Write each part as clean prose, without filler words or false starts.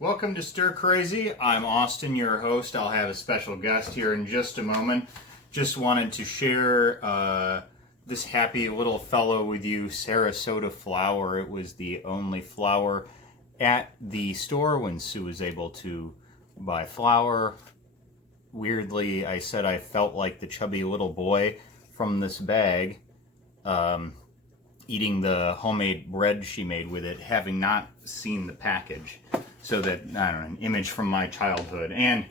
Welcome to Stir Crazy. I'm Austin, your host. I'll have a special guest here in just a moment. Just wanted to share this happy little fellow with you, Sarasota flour. It was the only flour at the store when Sue was able to buy flour. Weirdly, I said I felt like the chubby little boy from this bag, eating the homemade bread she made with it, having not seen the package. So that, I don't know, an image from my childhood. And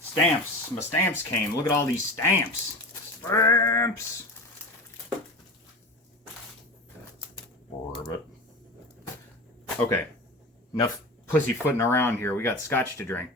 stamps. My stamps came. Look at all these stamps. Stamps! Orbit. Okay. Enough pussyfooting around here. We got scotch to drink.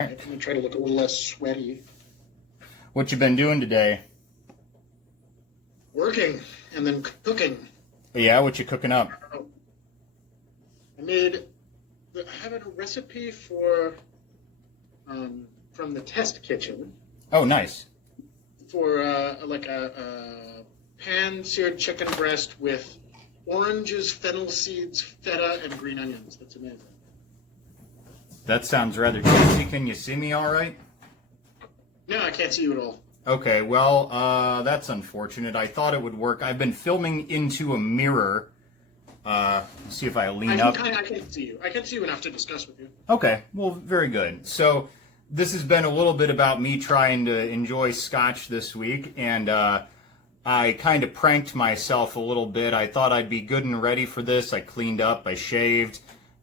I'm going to try to look a little less sweaty. What you been doing today? Working and then cooking. Yeah, what you cooking up? I have a recipe for, from the test kitchen. Oh, nice. For like a pan-seared chicken breast with oranges, fennel seeds, feta, and green onions. That's amazing. That sounds rather tasty. Can you see me all right? No, I can't see you at all. Okay, well, that's unfortunate. I thought it would work. I've been filming into a mirror. See if I lean up. I can see you. I can see you enough to discuss with you. Okay, well, very good. So this has been a little bit about me trying to enjoy scotch this week, and I kind of pranked myself a little bit. I thought I'd be good and ready for this. I cleaned up, I shaved,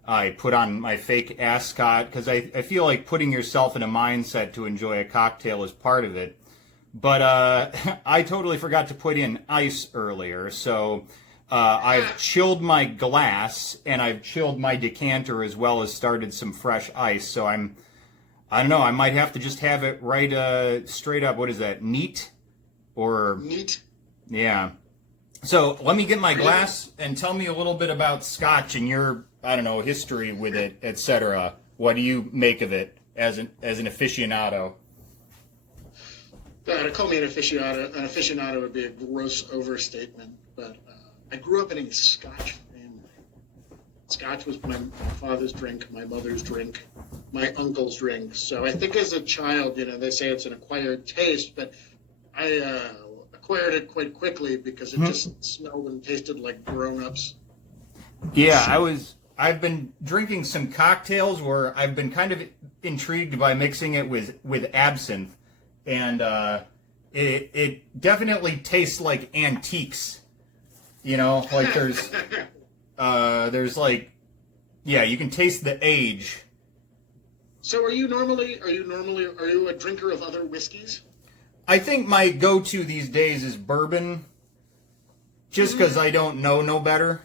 I put on my fake ascot, because I feel like putting yourself in a mindset to enjoy a cocktail is part of it. But I totally forgot to put in ice earlier, so I've chilled my glass, and I've chilled my decanter as well as started some fresh ice, so I don't know, I might have to just have it right straight up. What is that, neat? Or Neat. Yeah. So let me get my glass and tell me a little bit about scotch and your, I don't know, history with it, etc. What do you make of it as an aficionado? To call me an aficionado would be a gross overstatement, but I grew up in a Scotch family. Scotch was my father's drink, my mother's drink, my uncle's drink. So I think as a child, they say it's an acquired taste, but I acquired it quite quickly because it just smelled and tasted like grown-ups. Yeah, I've been drinking some cocktails where I've been kind of intrigued by mixing it with absinthe, and it definitely tastes like antiques. Like there's like, yeah, you can taste the age. So are you a drinker of other whiskeys? I think my go-to these days is bourbon, just because I don't know no better.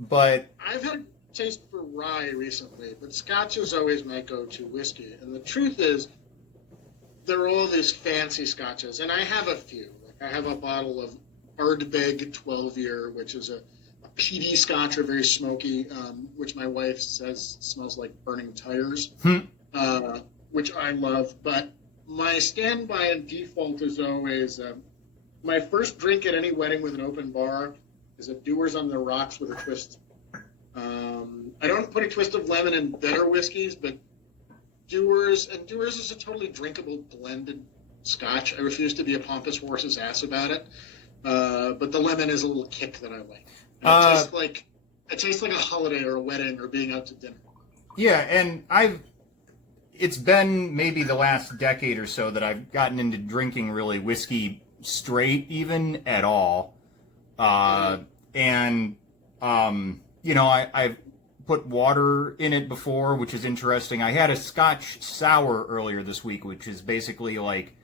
But I've had a taste for rye recently, but Scotch is always my go-to whiskey. And the truth is, there are all these fancy Scotches, and I have a few. Like I have a bottle of Ardbeg 12-year, which is a peaty Scotch, or very smoky, which my wife says smells like burning tires, which I love. But my standby and default is always my first drink at any wedding with an open bar is a Dewar's on the Rocks with a twist. I don't put a twist of lemon in better whiskeys, but Dewar's is a totally drinkable blended Scotch. I refuse to be a pompous horse's ass about it, but the lemon is a little kick that I like. It tastes like a holiday or a wedding or being out to dinner. Yeah, and it's been maybe the last decade or so that I've gotten into drinking really whiskey straight even at all. I've put water in it before, which is interesting. I had a Scotch sour earlier this week, which is basically like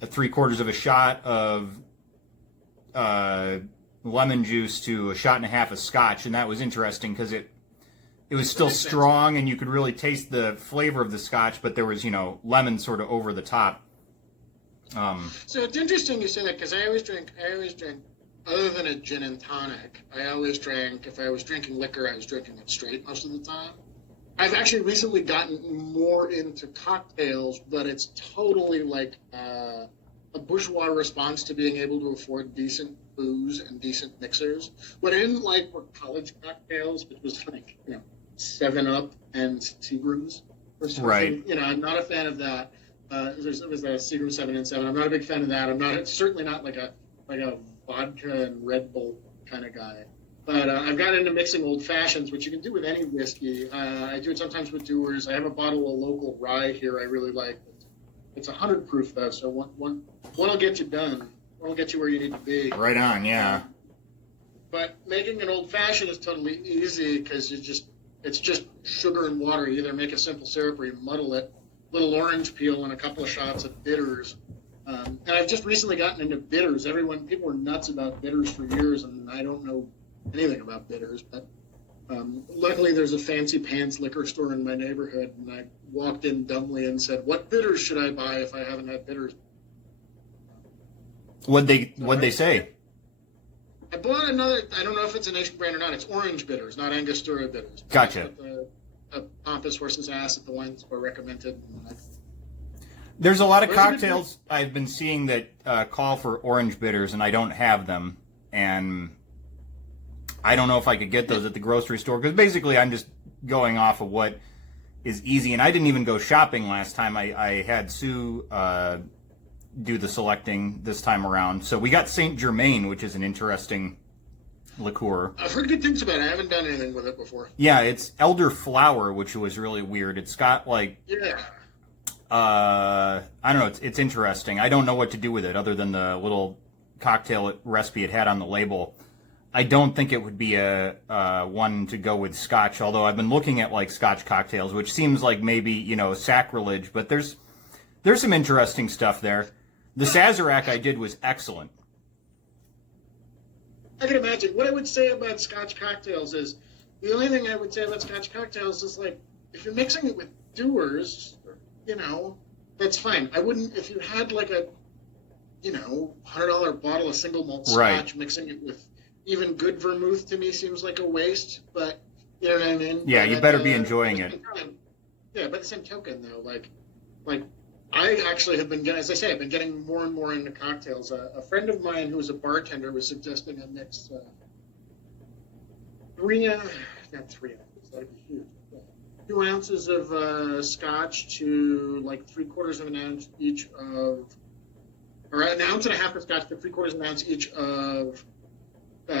a 3/4 of a shot of lemon juice to a shot and a half of Scotch, and that was interesting because it was still strong, and you could really taste the flavor of the Scotch, but there was, lemon sort of over the top. So it's interesting you say that, because I always drink other than a gin and tonic, I always drank, if I was drinking liquor, I was drinking it straight most of the time. I've actually recently gotten more into cocktails, but it's totally like a bourgeois response to being able to afford decent booze and decent mixers. What I didn't like were college cocktails, which was like, 7-Up and Seagrams or something. Right. I'm not a fan of that. It was a Seagram 7 and 7. I'm not a big fan of that. I'm not certainly not like a vodka and Red Bull kind of guy. But I've got into mixing old fashions, which you can do with any whiskey. I do it sometimes with Dewar's. I have a bottle of local rye here I really like. It's 100 proof though, so one will get you done. One will get you where you need to be. Right on, yeah. But making an old fashioned is totally easy because it's just sugar and water. You either make a simple syrup or you muddle it. Little orange peel and a couple of shots of bitters. And I've just recently gotten into bitters. People were nuts about bitters for years, and I don't know anything about bitters, but luckily there's a fancy pants liquor store in my neighborhood, and I walked in dumbly and said, "What bitters should I buy if I haven't had bitters?" What'd they say? I bought another. I don't know if it's a nation brand or not. It's orange bitters, not Angostura bitters. Gotcha. A pompous horse's ass at the wine store recommended. There's a lot of cocktails I've been seeing that call for orange bitters, and I don't have them, and I don't know if I could get those at the grocery store, because basically I'm just going off of what is easy, and I didn't even go shopping last time. I had Sue do the selecting this time around. So we got Saint Germain, which is an interesting liqueur. I've heard good things about it. I haven't done anything with it before. Yeah, it's elderflower, which was really weird. It's got like... Yeah. I don't know. It's interesting. I don't know what to do with it other than the little cocktail recipe it had on the label. I don't think it would be a one to go with Scotch, although I've been looking at like Scotch cocktails, which seems like maybe, sacrilege, but there's some interesting stuff there. The Sazerac I did was excellent. I can imagine. What I would say about Scotch cocktails is, the only thing I would say about Scotch cocktails is, like, if you're mixing it with Dewar's, that's fine. I wouldn't, if you had like a, $100 bottle of single malt Scotch, right, mixing it with even good vermouth to me seems like a waste, but you know what I mean? Yeah, but you better be enjoying it. Yeah, by the same token, though, like I actually have been getting, as I say, I've been getting more and more into cocktails. A friend of mine who was a bartender was suggesting I mix not 3 ounces, that'd be huge. 2 ounces of Scotch to like 3/4 of an ounce each of, or an ounce and a half of Scotch to 3/4 of an ounce each of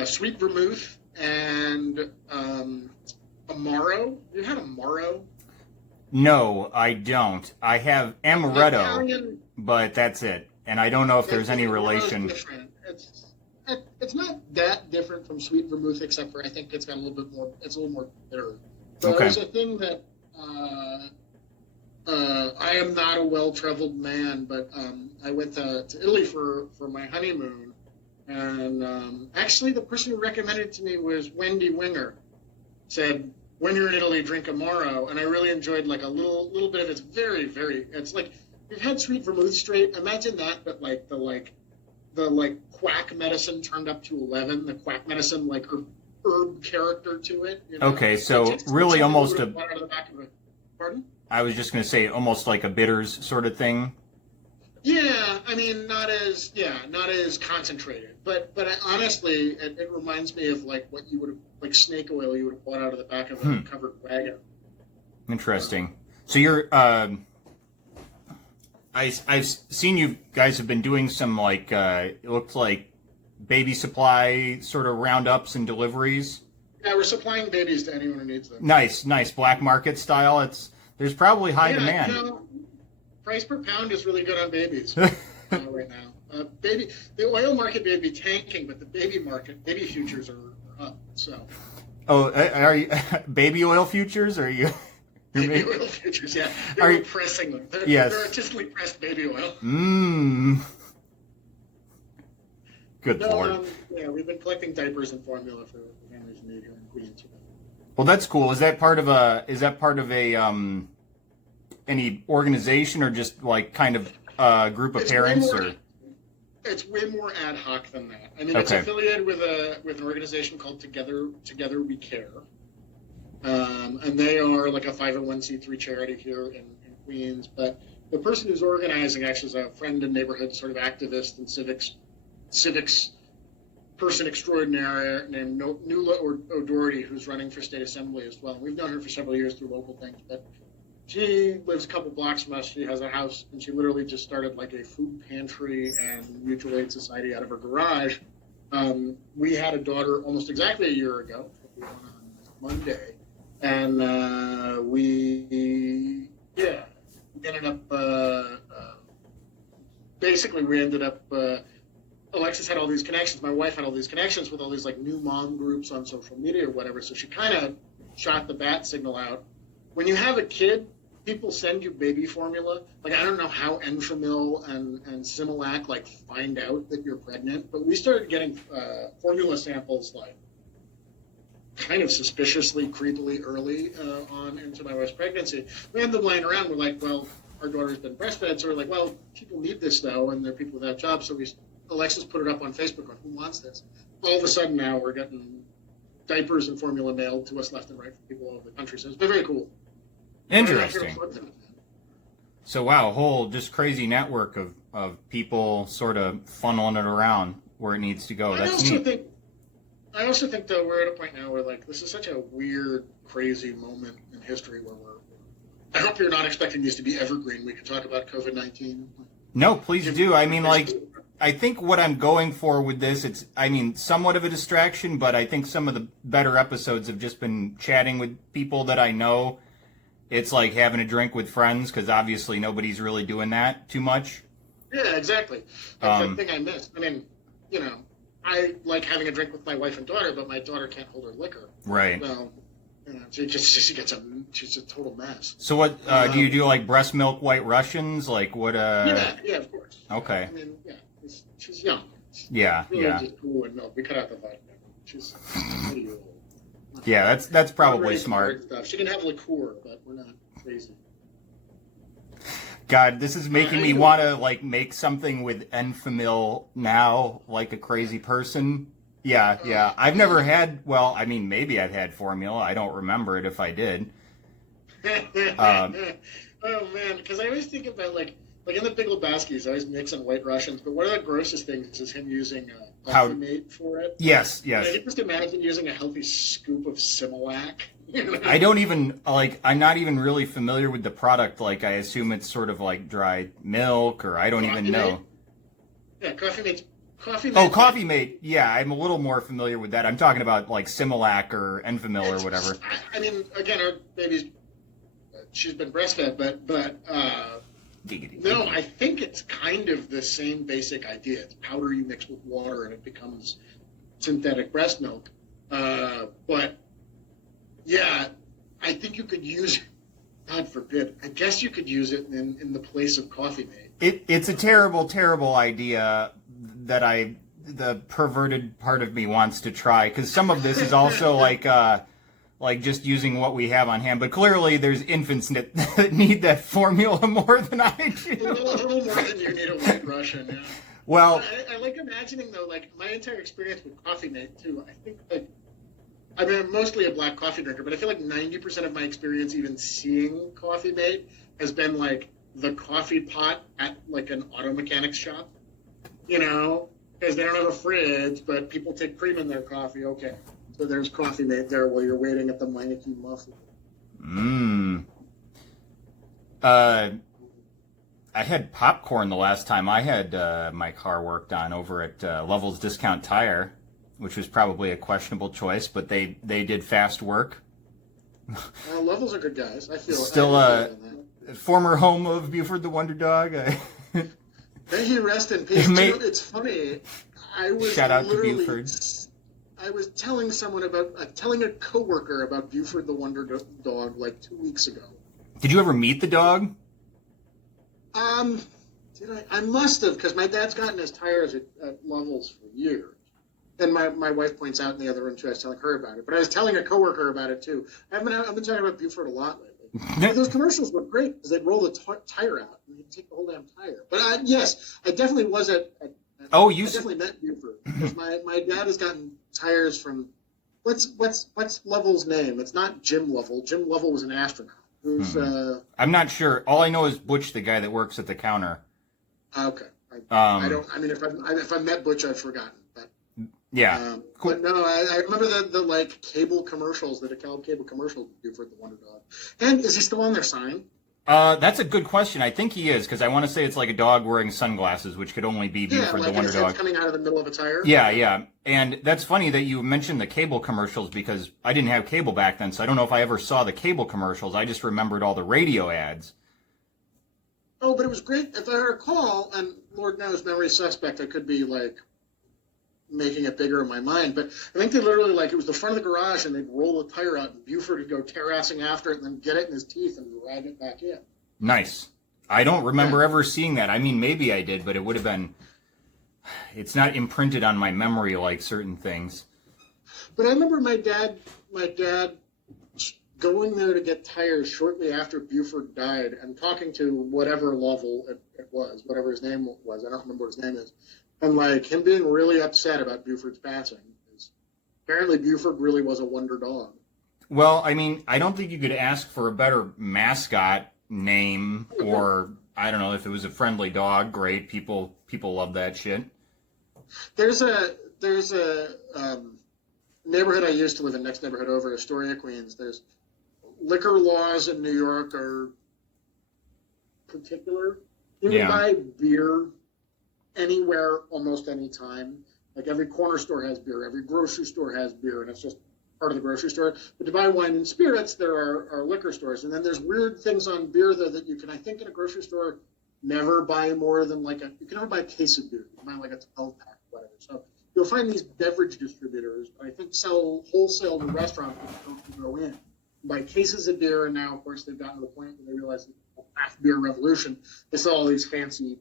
sweet vermouth and Amaro. You had Amaro? No, I don't. I have Amaretto, Italian, but that's it. And I don't know if there's any relation. It's not that different from sweet vermouth, except for I think it's got a little bit more. It's a little more bitter. But Okay. there's a thing that I am not a well-traveled man, but I went to Italy for my honeymoon, and actually the person who recommended it to me was Wendy Winger. Said, when you're in Italy, drink Amaro, and I really enjoyed like a little bit of it's very, very. It's like you've had sweet vermouth straight. Imagine that, but like the quack medicine turned up to 11. The quack medicine like herb character to it. Okay, so really almost a. Pardon? I was just going to say almost like a bitters sort of thing. Yeah, I mean not as concentrated, but honestly, it reminds me of like what you would have like snake oil you would have bought out of the back of a covered wagon. Interesting. So you're I've seen you guys have been doing some like it looks like baby supply sort of roundups and deliveries. Yeah, we're supplying babies to anyone who needs them. Nice black market style. There's probably high demand. Price per pound is really good on babies right now. The oil market may be tanking, but the baby futures are up. So. Oh, are you baby oil futures? Or are you? Baby oil futures, yeah. They're pressing them. They're artistically pressed baby oil. Good Lord. Yeah, we've been collecting diapers and formula for families in need here in Queens. Well, that's cool. Is that part of a any organization or just like kind of a group of parents or? It's way more ad hoc than that. I mean, it's Okay. affiliated with an organization called Together We Care, and they are like a 501c3 charity here in Queens. But the person who's organizing actually is a friend and neighborhood sort of activist and civics person extraordinaire named Nuala O'Doherty, who's running for state assembly as well. We've known her for several years through local things, but she lives a couple blocks from us. She has a house, and she literally just started like a food pantry and mutual aid society out of her garage. We had a daughter almost exactly a year ago. We went on Monday, and ended up basically we ended up. Alexis had all these connections. My wife had all these connections with all these like new mom groups on social media or whatever. So she kind of shot the bat signal out. When you have a kid, people send you baby formula. Like, I don't know how Enfamil and Similac like find out that you're pregnant, but we started getting formula samples like kind of suspiciously, creepily early on into my wife's pregnancy. We had them lying around. We're like, well, our daughter's been breastfed, so we're like, well, people need this though, and they're people without jobs. So Alexis put it up on Facebook on who wants this. All of a sudden now we're getting diapers and formula mailed to us left and right from people all over the country. So it's been very cool. Interesting. So wow, a whole just crazy network of people sort of funneling it around where it needs to go. That's neat. I also think though we're at a point now where like this is such a weird, crazy moment in history where I hope you're not expecting these to be evergreen. We could talk about COVID-19. No, please do. I mean, like, I think what I'm going for with this, it's, I mean, somewhat of a distraction, but I think some of the better episodes have just been chatting with people that I know. It's like having a drink with friends, because obviously nobody's really doing that too much. Yeah, exactly. That's the thing I miss. I mean, you know, I like having a drink with my wife and daughter, but my daughter can't hold her liquor. Right. So, you know, she's a total mess. So what, do you do, like, breast milk White Russians? Like, what, Yeah, of course. Okay. I mean, yeah, she's young. Yeah, really yeah. Just cool and milk. We cut out the vitamin. She's 20 years old. Yeah, that's probably smart. Stuff. She can have liqueur, but we're not crazy. God, this is making me want to, like, make something with Enfamil now, like a crazy person. Yeah. I've never had, well, I mean, maybe I've had formula. I don't remember it if I did. Oh, man, because I always think about, like in the Big Lebowski, he's always mixing White Russians, but one of the grossest things is him using Coffee Mate for it. Yes. I can just imagine using a healthy scoop of Similac. You know? I don't even, like, I'm not even really familiar with the product. Like, I assume it's sort of like dried milk, or I don't even know. Yeah, Coffee Mate. Oh, Coffee Mate. Yeah, I'm a little more familiar with that. I'm talking about, like, Similac or Enfamil or whatever. I mean, again, our baby's, she's been breastfed, but no, I think it's kind of the same basic idea. It's powder you mix with water and it becomes synthetic breast milk. But yeah, I think you could use it. God forbid. I guess you could use it in the place of Coffee Mate. It's a terrible, terrible idea that the perverted part of me wants to try, because some of this is also like just using what we have on hand. But clearly there's infants that need that formula more than I do. A little more than you need a White Russian, yeah. Well, I like imagining, though, like, my entire experience with Coffee Mate, too. I think, like, I mean, I'm mostly a black coffee drinker, but I feel like 90% of my experience even seeing Coffee Mate has been, like, the coffee pot at, like, an auto mechanics shop. You know? Because they don't have a fridge, but people take cream in their coffee. Okay. So there's Coffee Mate there while you're waiting at the Meineke muffler. I had popcorn the last time I had my car worked on over at Level's Discount Tire, which was probably a questionable choice, but they did fast work. Levels are good guys. I feel still former home of Buford the Wonder Dog. May he rest in peace. It's funny. Shout out to Buford. I was telling someone about telling a coworker about Buford the Wonder Dog like 2 weeks ago. Did you ever meet the dog? Did I? I must have, because my dad's gotten his tires at Levels for years. And my wife points out in the other room too. I was telling her about it, but I was telling a coworker about it too. I've been talking about Buford a lot lately. Those commercials were great because they'd roll the tire out and you'd take the whole damn tire. But yes, I definitely was at Oh, I definitely met Buford because my dad has gotten tires from what's Lovell's name? It's not Jim Lovell. Jim Lovell was an astronaut. Who's I'm not sure. All I know is Butch, the guy that works at the counter. okay. I don't. I mean, if I met Butch, I've forgotten. But Yeah. Cool. but no, I remember the like cable commercials, the DeKalb cable commercial Buford the Wonder Dog. And is he still on their sign? That's a good question. I think he is, because I want to say it's like a dog wearing sunglasses, which could only be Buford the Wonder his head's Dog. coming out of the middle of a tire. Yeah, yeah. And that's funny that you mentioned the cable commercials, because I didn't have cable back then, so I don't know if I ever saw the cable commercials. I just remembered all the radio ads. Oh, but it was great. If I recall, and Lord knows, memory suspect, I could be like making it bigger in my mind, but I think they literally like it was the front of the garage, and they'd roll the tire out, and Buford would go terrassing after it, and then get it in his teeth and ride it back in. Nice. I don't remember ever seeing that. I mean, maybe I did, but it would have been. It's not imprinted on my memory like certain things. But I remember my dad going there to get tires shortly after Buford died, and talking to whatever Lovell it was, whatever his name was. I don't remember what his name is. And like him being really upset about Buford's passing. Apparently Buford really was a wonder dog. Well, I mean, I don't think you could ask for a better mascot name, or I don't know, if it was a friendly dog, great. People love that shit. There's a neighborhood I used to live in, next neighborhood over, Astoria, Queens. There's liquor laws in New York are particular. You can buy beer anywhere, almost any time. Like every corner store has beer, every grocery store has beer, and it's just part of the grocery store. But to buy wine and spirits, there are liquor stores. And then there's weird things on beer, though, that you can, I think, in a grocery store, never buy more than you can never buy a case of beer. You can buy like a 12-pack, whatever. So you'll find these beverage distributors, I think, sell wholesale to restaurants that don't go in. Buy cases of beer, and now, of course, they've gotten to the point where they realize the craft beer revolution, they sell all these fancy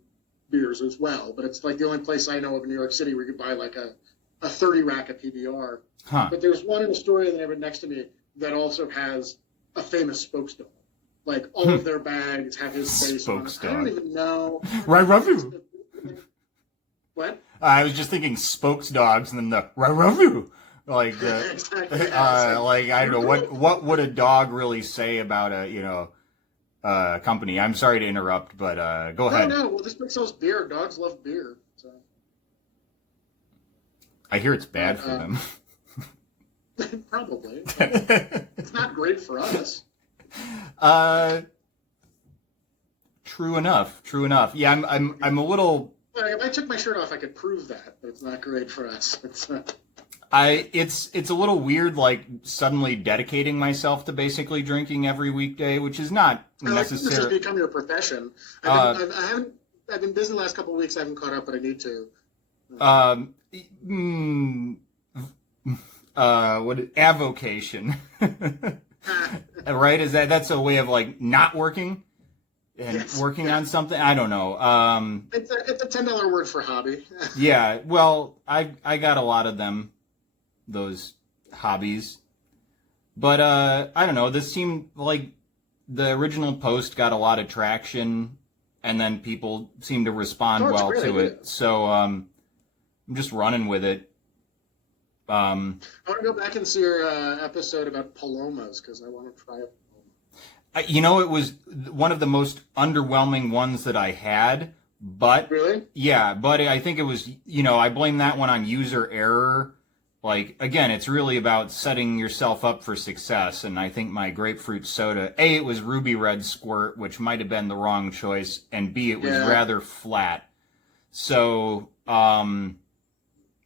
beers as well. But it's like the only place I know of in New York City where you could buy like a 30 rack of PBR. Huh. But there's one in Astoria, the neighborhood next to me, that also has a famous spokesdog. Like all of their bags have his face on it. I don't even know. Right, Ravu. What? I was just thinking spokes dogs, and then the Ravu. Like, Exactly. like I don't know what would a dog really say about a company. I'm sorry to interrupt, but go ahead. No. Well, this book sells beer. Dogs love beer. So. I hear it's bad for them. Probably. It's not great for us. True enough. Yeah, I'm a little. If I took my shirt off, I could prove that, but it's not great for us. It's a little weird, like suddenly dedicating myself to basically drinking every weekday, which is not necessarily. This has become your profession. I've been busy the last couple of weeks. I haven't caught up, but I need to. Avocation, right? That's a way of like not working and working on something? I don't know. It's a $10 word for hobby. Yeah, well, I got a lot of them, those hobbies. But I don't know, this seemed like the original post got a lot of traction, and then people seemed to respond well to it. So I'm just running with it. I want to go back and see your episode about palomas, because I want to try it. It was one of the most underwhelming ones that I had, but really, yeah, but I think it was, I blame that one on user error. Like, again, it's really about setting yourself up for success, and I think my grapefruit soda, A, it was ruby red squirt, which might have been the wrong choice, and B, it was rather flat. So,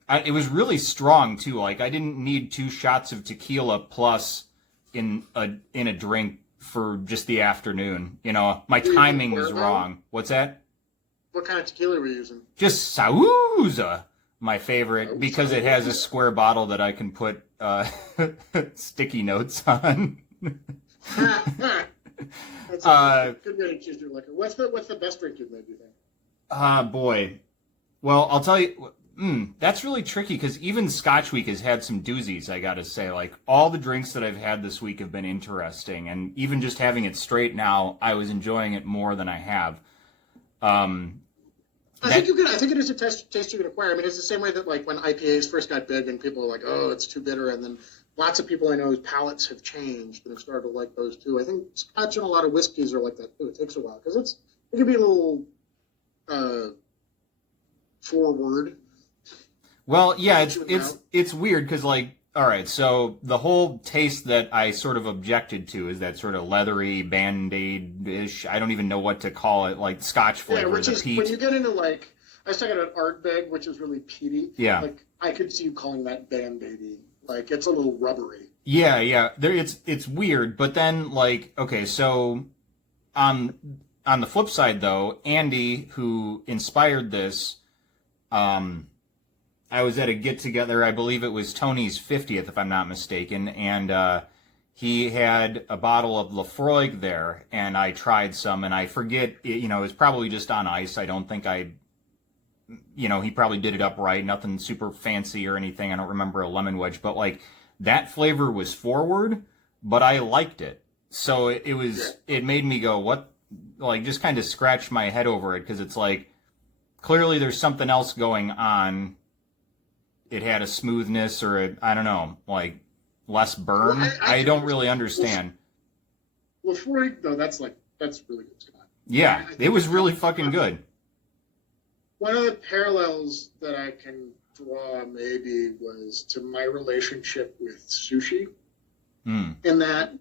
it was really strong too. Like, I didn't need 2 shots of tequila plus in a drink for just the afternoon. My timing was wrong. What's that? What kind of tequila were you using? Just Sauza, my favorite, because it has a square bottle that I can put sticky notes on. That's a good way to choose your liquor. What's the best drink you've made, do you think? Boy. Well, I'll tell you. That's really tricky, because even Scotch Week has had some doozies, I gotta say. Like, all the drinks that I've had this week have been interesting, and even just having it straight now, I was enjoying it more than I have. I think it is a taste you can acquire. I mean, it's the same way that like when IPAs first got big and people were like, "Oh, it's too bitter," and then lots of people I know whose palates have changed and have started to like those too. I think Scotch and a lot of whiskeys are like that too. It takes a while because it can be a little forward. Well, yeah, it's weird because like, all right, so the whole taste that I sort of objected to is that sort of leathery Band-Aid-ish. I don't even know what to call it, like Scotch flavor, which the is peat. when you get into like I was talking about Ardbeg, which is really peaty. Yeah. Like I could see you calling that Band-Aid-y. Like it's a little rubbery. Yeah. It's weird, but then like, okay, so on the flip side though, Andy, who inspired this, I was at a get together, I believe it was Tony's 50th, if I'm not mistaken, and he had a bottle of Lafroig there, and I tried some, and I forget, it was probably just on ice. I don't think he probably did it up right, nothing super fancy or anything. I don't remember a lemon wedge, but like that flavor was forward, but I liked it. So it made me go, what, like just kind of scratch my head over it, because it's like, clearly there's something else going on. It had a smoothness or I don't know, like less burn. Well, I don't really understand. Lafroig, though, that's really good stuff. Yeah, it was really fucking good. One of the parallels that I can draw maybe was to my relationship with sushi, in that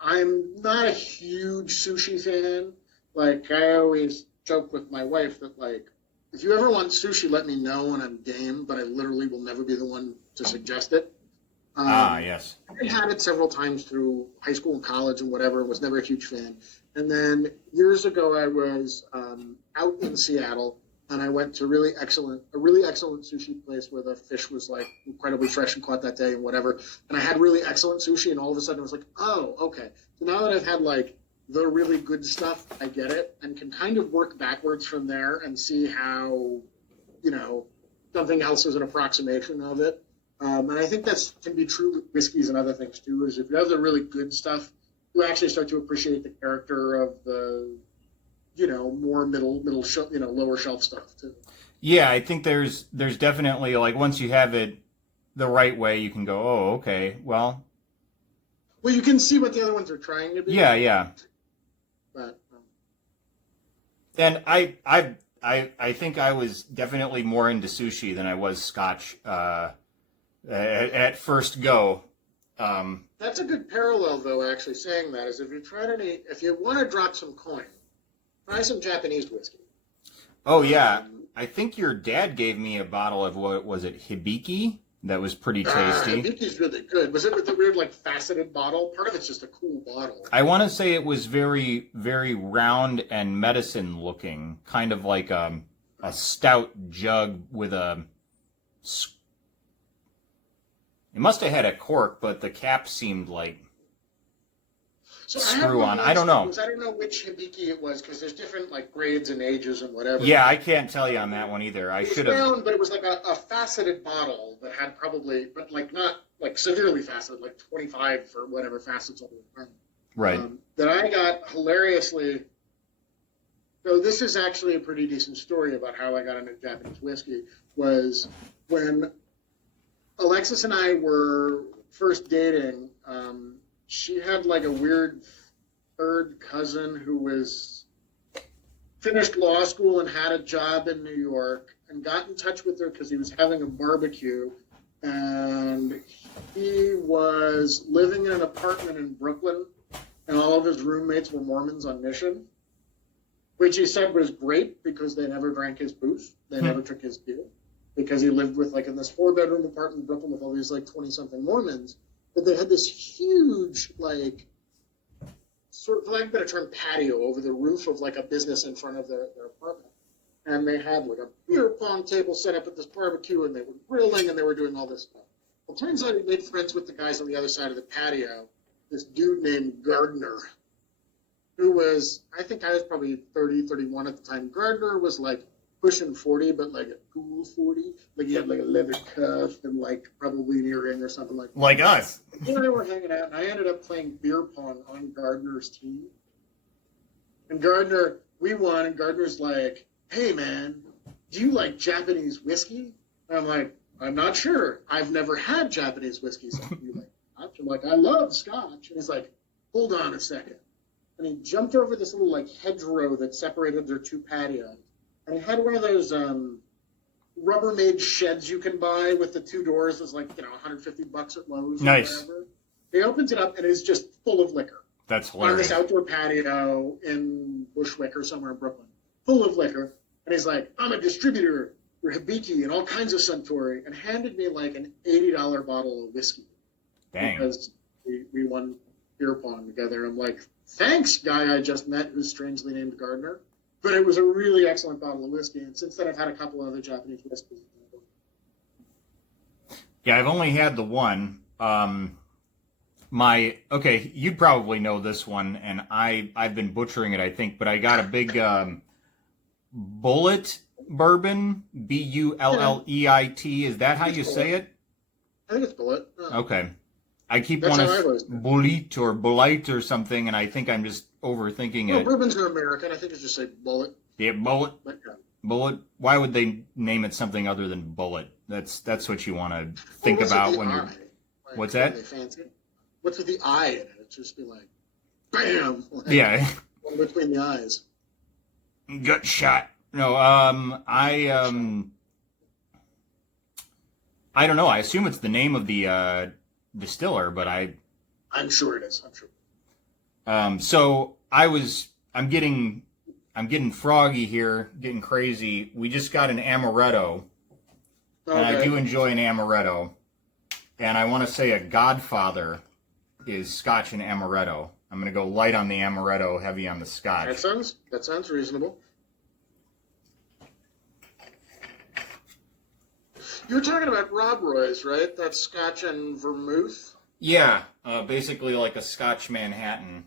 I'm not a huge sushi fan. Like I always joke with my wife that like, if you ever want sushi, let me know and I'm game, but I literally will never be the one to suggest it. Yes. I had it several times through high school and college and whatever, was never a huge fan. And then years ago, I was out in Seattle, and I went to a really excellent sushi place where the fish was like incredibly fresh and caught that day and whatever. And I had really excellent sushi, and all of a sudden I was like, oh, okay. So now that I've had like the really good stuff, I get it, and can kind of work backwards from there and see how, something else is an approximation of it. And I think that can be true with whiskeys and other things too, is if you have the really good stuff, you actually start to appreciate the character of the, more middle shelf, lower shelf stuff too. Yeah, I think there's definitely, like, once you have it the right way, you can go, oh, okay, well, you can see what the other ones are trying to be. Yeah. But, and I think I was definitely more into sushi than I was Scotch at first go. That's a good parallel, though. Actually, saying that is, if you want to drop some coin, try some Japanese whiskey. Oh yeah, I think your dad gave me a bottle of, what was it, Hibiki? That was pretty tasty. Hibiki's really good. Was it with the weird, like, faceted bottle? Part of it's just a cool bottle. I want to say it was very, very round and medicine looking, kind of like a stout jug with a. It must have had a cork, but the cap seemed like screw on. I don't know. I don't know which Hibiki it was, because there's different like grades and ages and whatever. Yeah, I can't tell you on that one either. I should have. Round, but it was like a faceted bottle that had probably, but like not like severely faceted, like 25 or whatever facets all the time. Right. That I got hilariously. So this is actually a pretty decent story about how I got into Japanese whiskey. Was when Alexis and I were first dating. She had like a weird third cousin who was finished law school and had a job in New York, and got in touch with her because he was having a barbecue, and he was living in an apartment in Brooklyn, and all of his roommates were Mormons on mission, which he said was great because they never drank his booze, they never took his beer, because he lived with like in this 4-bedroom apartment in Brooklyn with all these like 20-something Mormons. But they had this huge, like, sort of, for lack of a better term, patio over the roof of, like, a business in front of their apartment. And they had, like, a beer pong table set up at this barbecue, and they were grilling, and they were doing all this stuff. Well, it turns out he made friends with the guys on the other side of the patio, this dude named Gardner, who was, I think I was probably 30, 31 at the time. Gardner was, like, pushing 40, but like a cool 40. Like he had like a leather cuff and like probably an earring or something like that. Like us. They were hanging out, and I ended up playing beer pong on Gardner's team. And Gardner, we won, and Gardner's like, hey man, do you like Japanese whiskey? And I'm like, I'm not sure. I've never had Japanese whiskey. So you like Scotch? I'm like, I love Scotch. And he's like, hold on a second. And he jumped over this little like hedgerow that separated their two patios. And he had one of those Rubbermaid sheds you can buy with the two doors. It's like, $150 at Lowe's. Nice. Or whatever. He opens it up and it's just full of liquor. That's On hilarious. this outdoor patio in Bushwick or somewhere in Brooklyn, full of liquor. And he's like, I'm a distributor for Hibiki and all kinds of Suntory, and handed me like an $80 bottle of whiskey. Dang. Because we won beer pong together. I'm like, thanks, guy I just met who's strangely named Gardner. But it was a really excellent bottle of whiskey, and since then I've had a couple other Japanese whiskeys. Yeah, I've only had the one. You'd probably know this one, and I've been butchering it, I think, but I got a big Bullet bourbon, Bulleit. Is that how you say it? I think it's Bullet. Okay. I keep That's wanting how I always do. Bullet or Bulleit or something, and I think I'm just overthinking No, it. bourbons are American. I think it's just say Bullet. Yeah, Bullet. But, yeah. Bullet. Why would they name it something other than Bullet? That's what you want to think What's about with the when you're. eye? Like, What's that? They fancy it? What's with the eye in it? It's just be like, bam! Like, Yeah. one between the eyes. Gut shot. No, I don't know. I assume it's the name of the distiller, but I'm sure it is. I'm sure. So I'm getting froggy here, getting crazy. We just got an amaretto, and I do enjoy an amaretto, and I want to say a Godfather is Scotch and amaretto. I'm gonna go light on the amaretto, heavy on the Scotch. That sounds reasonable. You were talking about Rob Roy's, right? That's Scotch and vermouth. Yeah, basically like a Scotch Manhattan.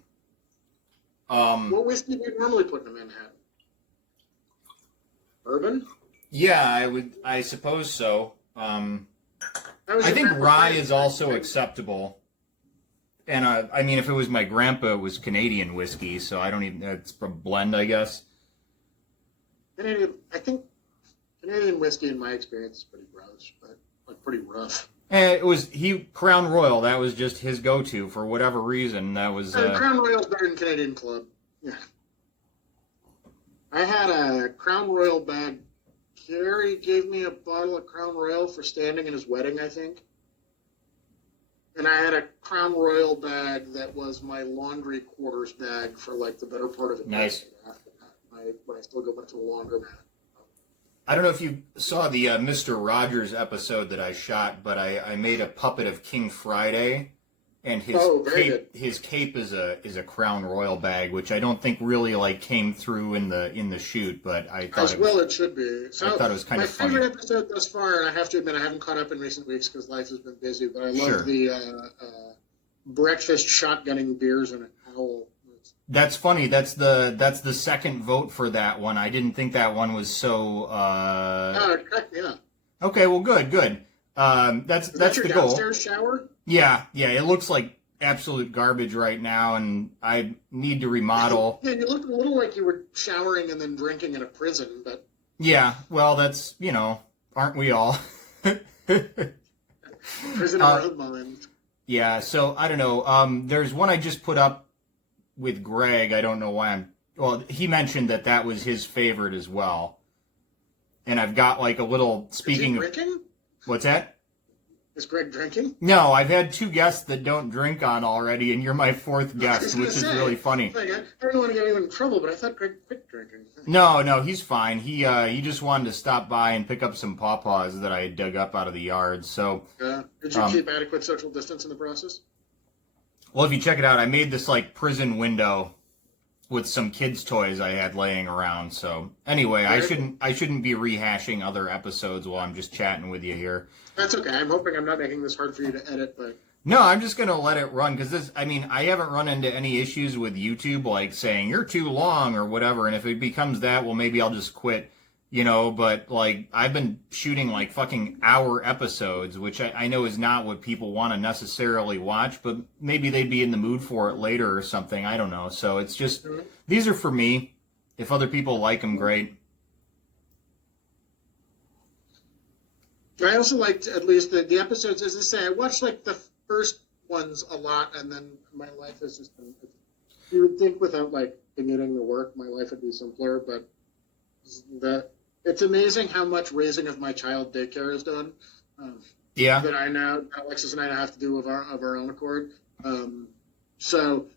What whiskey do you normally put in a Manhattan? Bourbon? Yeah, I suppose so. I think rye is also acceptable. And I mean, if it was my grandpa, it was Canadian whiskey, so I don't even. It's a blend, I guess. I think Canadian whiskey, in my experience, is pretty gross, but like pretty rough. It was Crown Royal. That was just his go-to for whatever reason. That was Crown Royal's better than Canadian Club. Yeah. I had a Crown Royal bag. Gary gave me a bottle of Crown Royal for standing in his wedding, I think. And I had a Crown Royal bag that was my laundry quarters bag for like the better part of a nice. Day after that. When I still go back to the laundromat. I don't know if you saw the Mr. Rogers episode that I shot, but I made a puppet of King Friday, and his cape is a Crown Royal bag, which I don't think really like came through in the shoot, but I thought it should be. So I thought it was kind of funny. My favorite episode thus far, and I have to admit I haven't caught up in recent weeks because life has been busy, but I love the breakfast shotgunning beers in an owl. That's funny. That's the second vote for that one. I didn't think that one was so. Yeah. Okay, well, good. That's your the goal. Downstairs shower? Yeah. It looks like absolute garbage right now, and I need to remodel. Yeah, you looked a little like you were showering and then drinking in a prison, but. Yeah, well, that's aren't we all? Prison of mind. Yeah. So I don't know. There's one I just put up with Greg. I don't know why he mentioned that was his favorite as well. And I've got like a little, speaking of drinking? What's that? Is Greg drinking? No, I've had 2 guests that don't drink on already, and you're my 4th guest, which is really funny. I don't want to get anyone in trouble, but I thought Greg quit drinking. No, he's fine. He just wanted to stop by and pick up some pawpaws that I had dug up out of the yard. So, did you keep adequate social distance in the process? Well, if you check it out, I made this like prison window with some kids' toys I had laying around. So anyway, I shouldn't be rehashing other episodes while I'm just chatting with you here. That's okay. I'm hoping I'm not making this hard for you to edit, but no, I'm just gonna let it run because I haven't run into any issues with YouTube like saying you're too long or whatever. And if it becomes that, well, maybe I'll just quit. But like I've been shooting like fucking hour episodes, which I know is not what people want to necessarily watch, but maybe they'd be in the mood for it later or something. I don't know. So it's just, these are for me. If other people like them, great. I also liked at least the episodes. As I say, I watched like the first ones a lot, and then my life has just been. You would think without like commuting to work, my life would be simpler, but that it's amazing how much raising of my child daycare has done. Yeah. That I now Alexis and I have to do of our own accord. So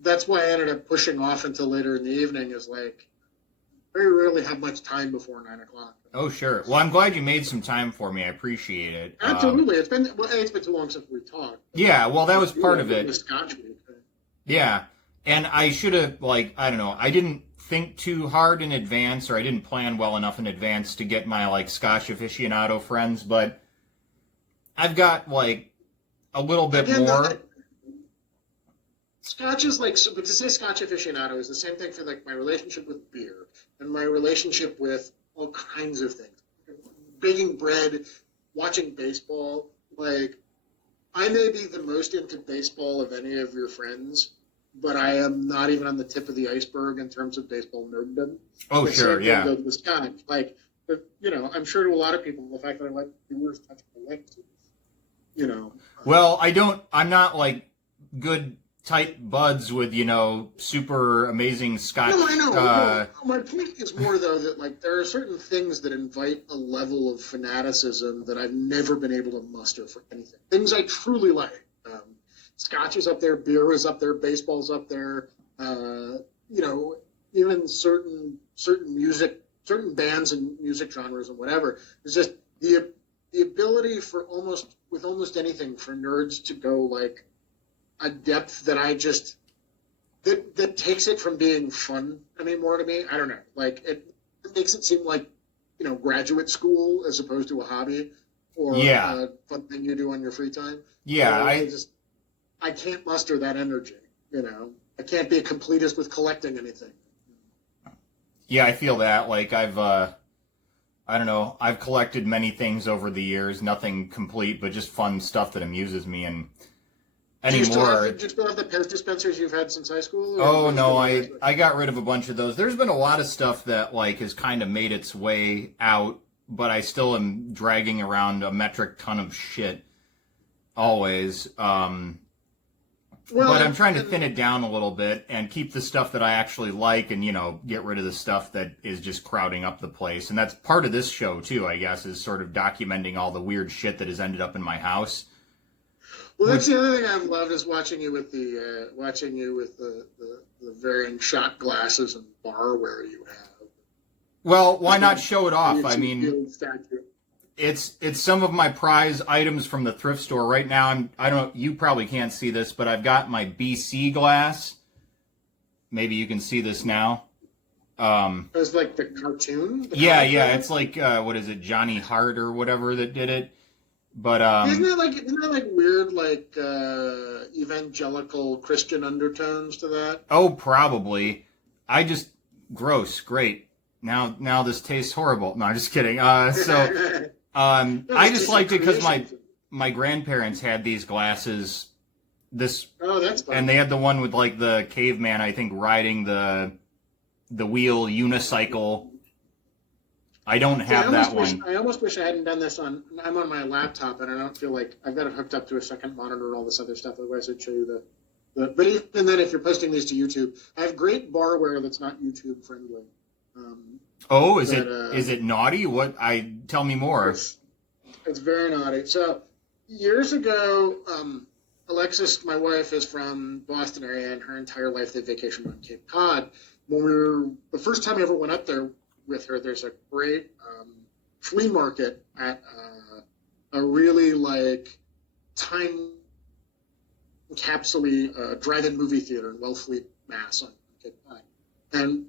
that's why I ended up pushing off until later in the evening. Is like very rarely have much time before 9 o'clock. Oh, sure. Well, I'm glad you made some time for me. I appreciate it. Absolutely, it's been too long since we talked. Yeah, well, that was part of it. The Scotch week. Yeah, and I should have I don't know. I didn't think too hard in advance, or I didn't plan well enough in advance to get my Scotch aficionado friends. But I've got a little bit more. Scotch is but to say Scotch aficionado is the same thing for my relationship with beer and my relationship with all kinds of things. Baking bread, watching baseball. I may be the most into baseball of any of your friends, but I am not even on the tip of the iceberg in terms of baseball nerddom. Oh, sure, yeah. The Scotch. I'm sure to a lot of people, the fact that I like viewers touching the legs, Well, I'm not good tight buds with super amazing Scotch. No, I know. No. My point is more though that there are certain things that invite a level of fanaticism that I've never been able to muster for anything. Things I truly like. Scotch is up there, beer is up there, baseball's up there. Even certain music, certain bands and music genres and whatever. It's just the ability for almost anything for nerds to go a depth that I just that takes it from being fun anymore to me. I don't know. It makes it seem like graduate school as opposed to a hobby or a fun thing you do on your free time. Yeah, I can't muster that energy. I can't be a completist with collecting anything. Yeah, I feel that. I don't know. I've collected many things over the years. Nothing complete, but just fun stuff that amuses me and. Do you still have the Pez dispensers you've had since high school? Oh, no, I got rid of a bunch of those. There's been a lot of stuff that, has kind of made its way out, but I still am dragging around a metric ton of shit, always. But I'm trying to thin it down a little bit and keep the stuff that I actually like and, get rid of the stuff that is just crowding up the place. And that's part of this show, too, I guess, is sort of documenting all the weird shit that has ended up in my house. Well, that's the other thing I've loved is watching you with the varying shot glasses and barware you have. Well, why not show it off? I mean, it's some of my prize items from the thrift store right now. You probably can't see this, but I've got my BC glass. Maybe you can see this now. It's the cartoon. Yeah. It's what is it, Johnny Hart or whatever that did it. But isn't that weird evangelical Christian undertones to that? Oh, probably. Gross. Great. Now this tastes horrible. No, I'm just kidding. I just liked it because my grandparents had these glasses. That's fun. And they had the one with the caveman, I think, riding the wheel unicycle. I don't have that one. I almost wish I hadn't done this I'm on my laptop and I don't feel like I've got it hooked up to a second monitor and all this other stuff. Otherwise, I'd show you but even then, if you're posting these to YouTube, I have great barware that's not YouTube friendly. Is it naughty? Tell me more. It's very naughty. So years ago, Alexis, my wife, is from Boston area, and her entire life they vacationed on Cape Cod. The first time I ever went up there with her, there's a great flea market at a really time capsule drive-in movie theater in Wellfleet, Mass. on Cape Cod. And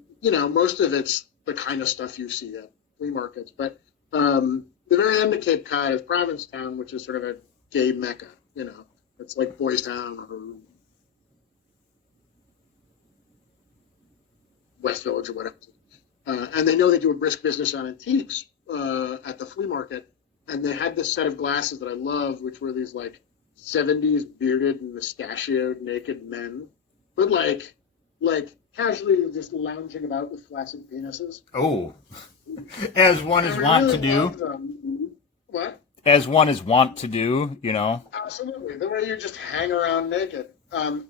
most of it's the kind of stuff you see at flea markets. But the very end of Cape Cod is Provincetown, which is sort of a gay mecca. It's like Boys Town or West Village or whatever. And they know they do a brisk business on antiques at the flea market. And they had this set of glasses that I love, which were these 70s bearded and mustachioed naked men, but casually just lounging about with flaccid penises. Oh, as one is wont to do. as one is wont to do, you know. Absolutely, the way you just hang around naked. And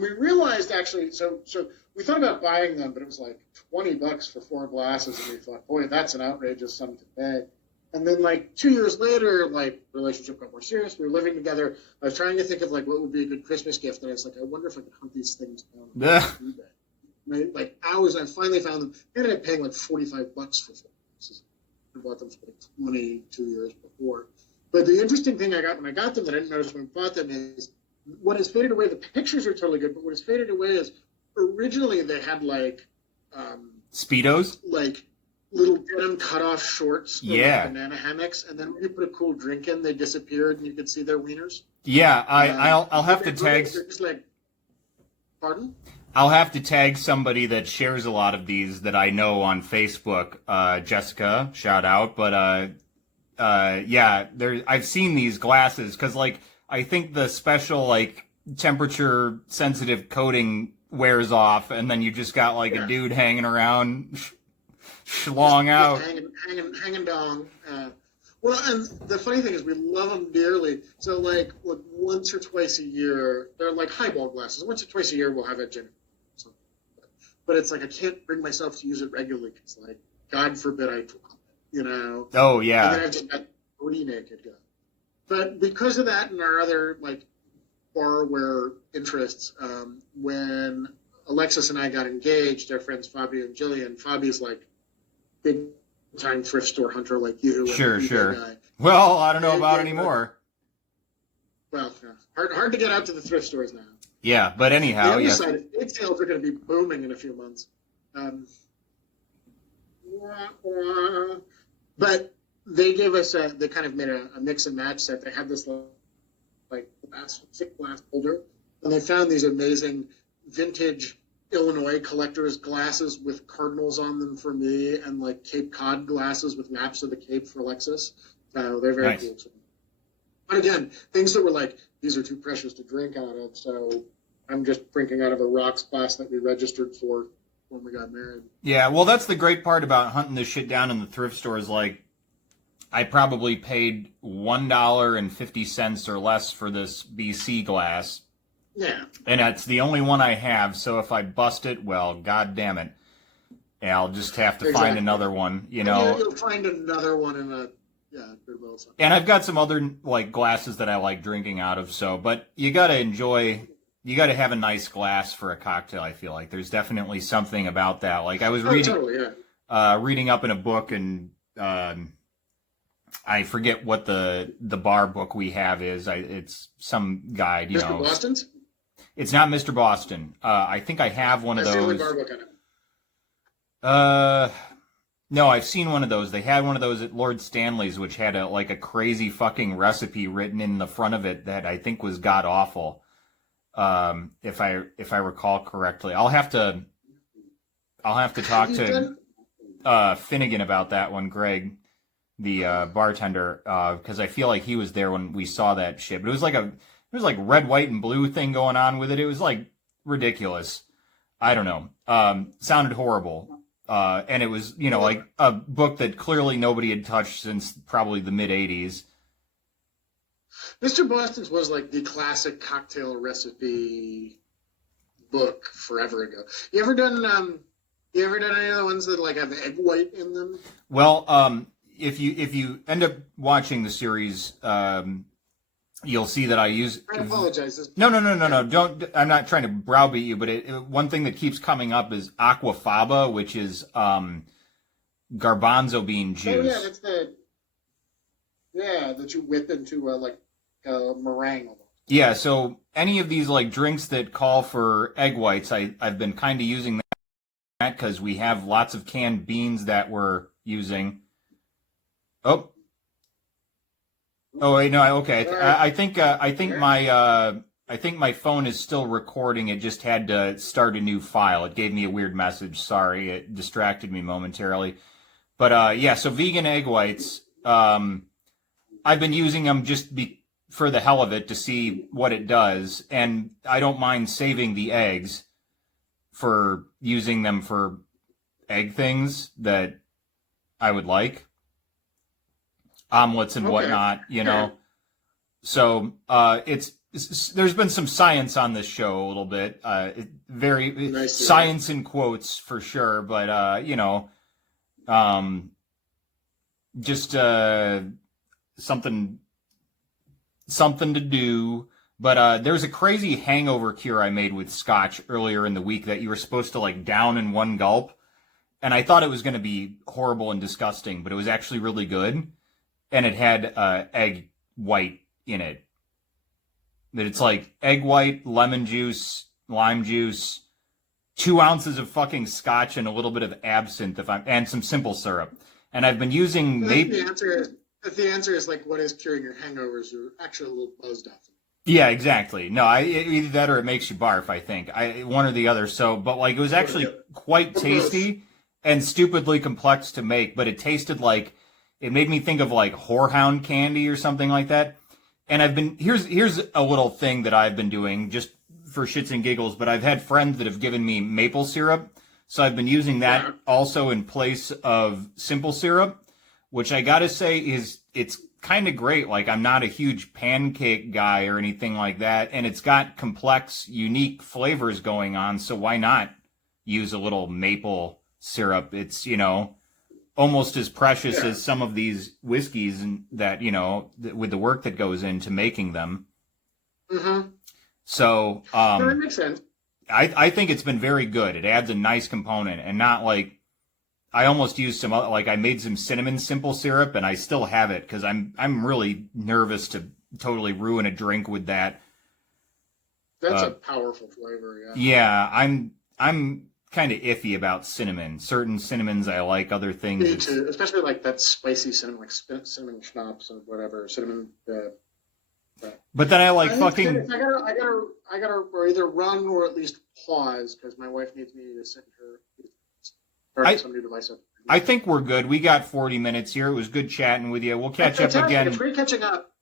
we realized actually, so we thought about buying them, but it was like $20 for 4 glasses, and we thought, boy, that's an outrageous sum to pay. And then like 2 years later, like relationship got more serious. We were living together. I was trying to think of like what would be a good Christmas gift, and I was like, I wonder if I could hunt these things down on Ugh. eBay. Right? Like hours, I finally found them. I ended up paying like $45 for 4 glasses. I bought them for like 22 years before. But the interesting thing I got when I got them that I didn't notice when I bought them is what has faded away. The pictures are totally good, but what has faded away is originally they had like Speedos? like little denim cutoff shorts, or Yeah. like banana hammocks, and then when you put a cool drink in, they disappeared and you could see their wieners. Yeah, I'll have to tag. They're just like, pardon? I'll have to tag somebody that shares a lot of these that I know on Facebook. Jessica, shout out. But yeah, I've seen these glasses because like I think the special like temperature sensitive coating wears off, and then you just got like a dude hanging around, schlong out. Hanging dong. Well, and the funny thing is, we love them dearly. So, like once or twice a year, they're like highball glasses. Once or twice a year, we'll have a gin. But it's like I can't bring myself to use it regularly because, like, God forbid I drop it, you know. Oh And yeah, then I've just got booty naked guy. But because of that and our other like barware interests, when Alexis and I got engaged, our friends Fabio and Jillian, Fabi's like big time thrift store hunter like you. sure, and sure. guy. Well, I don't know And about they- anymore. Well, yeah, hard to get out to the thrift stores now. Yeah, but The anyhow, other yeah. side, estate sales are going to be booming in a few months. But they gave us they kind of made a mix and match set. They had this like thick glass holder, and they found these amazing vintage Illinois collector's glasses with cardinals on them for me, and like Cape Cod glasses with maps of the Cape for Alexis. So they're very Nice. cool. But again, things that were like, these are too precious to drink out of, so I'm just drinking out of a rocks glass that we registered for when we got married. Yeah, well, that's the great part about hunting this shit down in the thrift stores. Like, I probably paid $1.50 or less for this BC glass, Yeah. and it's the only one I have. So if I bust it, well, god damn it, yeah, I'll just have to find Exactly. another one, you And know. you'll find another one in a Goodwill. And I've got some other like glasses that I like drinking out of. So, but you got to have a nice glass for a cocktail. I feel like there's definitely something about that. Like I was reading. Totally, yeah. Reading up in a book, and I forget what the bar book we have is. It's some guide, you Mr. know. Boston's? It's not Mr. Boston. I think I have one of That's the only those. bar book I know. No, I've seen one of those. They had one of those at Lord Stanley's, which had a crazy fucking recipe written in the front of it that I think was god awful. If I recall correctly, I'll have to talk to Finnegan about that one, Greg, the bartender, because I feel like he was there when we saw that shit. But it was like red, white, and blue thing going on with it. It was like ridiculous. I don't know. Sounded horrible. And it was, you know, like a book that clearly nobody had touched since probably the mid '80s. Mr. Boston's was like the classic cocktail recipe book forever ago. You ever done any of the ones that like have egg white in them? Well, if you end up watching the series, you'll see that I use. I apologize. No. Don't. I'm not trying to browbeat you, but one thing that keeps coming up is aquafaba, which is garbanzo bean juice. Oh yeah, that's that you whip into like a meringue. Yeah. So any of these like drinks that call for egg whites, I've been kind of using that because we have lots of canned beans that we're using. Oh wait, no, okay. I think my phone is still recording. It just had to start a new file. It gave me a weird message. Sorry, it distracted me momentarily. But yeah, so vegan egg whites. I've been using them just for the hell of it to see what it does, and I don't mind saving the eggs for using them for egg things that I would like. omelets and Okay. whatnot, you know. Yeah. So there's been some science on this show a little bit, Nice to hear. science in quotes for sure, but you know, um, just something to do. But there's a crazy hangover cure I made with Scotch earlier in the week that you were supposed to like down in one gulp, and I thought it was going to be horrible and disgusting, but it was actually really good, and it had egg white in it. That it's like egg white, lemon juice, lime juice, 2 ounces of fucking Scotch, and a little bit of absinthe, and some simple syrup. And I've been using I think maybe. if the answer is like what is curing your hangovers, you're actually a little buzzed off. Yeah, exactly. No, either that or it makes you barf. I think one or the other. So, but like it was actually quite tasty and stupidly complex to make, but it tasted like it made me think of like whorehound candy or something like that. And here's a little thing that I've been doing just for shits and giggles, but I've had friends that have given me maple syrup, so I've been using that also in place of simple syrup, which I gotta say it's kind of great. Like I'm not a huge pancake guy or anything like that, and it's got complex, unique flavors going on, so why not use a little maple syrup? It's, you know, almost as precious as some of these whiskeys and that, you know, with the work that goes into making them. Mm-hmm. So, that makes sense. I think it's been very good. It adds a nice component and not like, I almost used some, like I made some cinnamon simple syrup and I still have it because I'm really nervous to totally ruin a drink with that. That's a powerful flavor, yeah. Yeah, I'm kind of iffy about cinnamon. Certain cinnamons I like, other things. Me too, especially like that spicy cinnamon, like cinnamon schnapps or whatever, cinnamon. But then I like I fucking. I gotta either run or at least pause because my wife needs me to send her some new device up. I think we're good. We got 40 minutes here. It was good chatting with you. We'll catch up again. It's great catching up.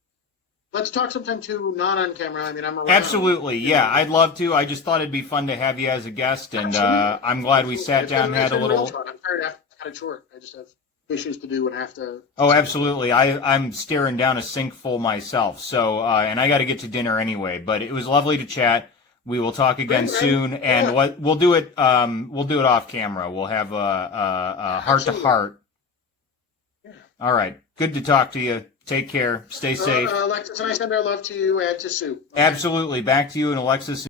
Let's talk sometime too, not on camera. I mean, I'm around. Absolutely, yeah, I'd love to. I just thought it'd be fun to have you as a guest, and I'm glad we sat down and had a little. I'm sorry to have to cut it short. I just have issues to do and have to. Oh, absolutely. I'm staring down a sink full myself. So, and I got to get to dinner anyway. But it was lovely to chat. We will talk again soon, and we'll do it. We'll do it off camera. We'll have a heart to heart. All right. Good to talk to you. Take care. Stay safe. Alexis and I send our love to you and to Sue. Okay? Absolutely. Back to you and Alexis.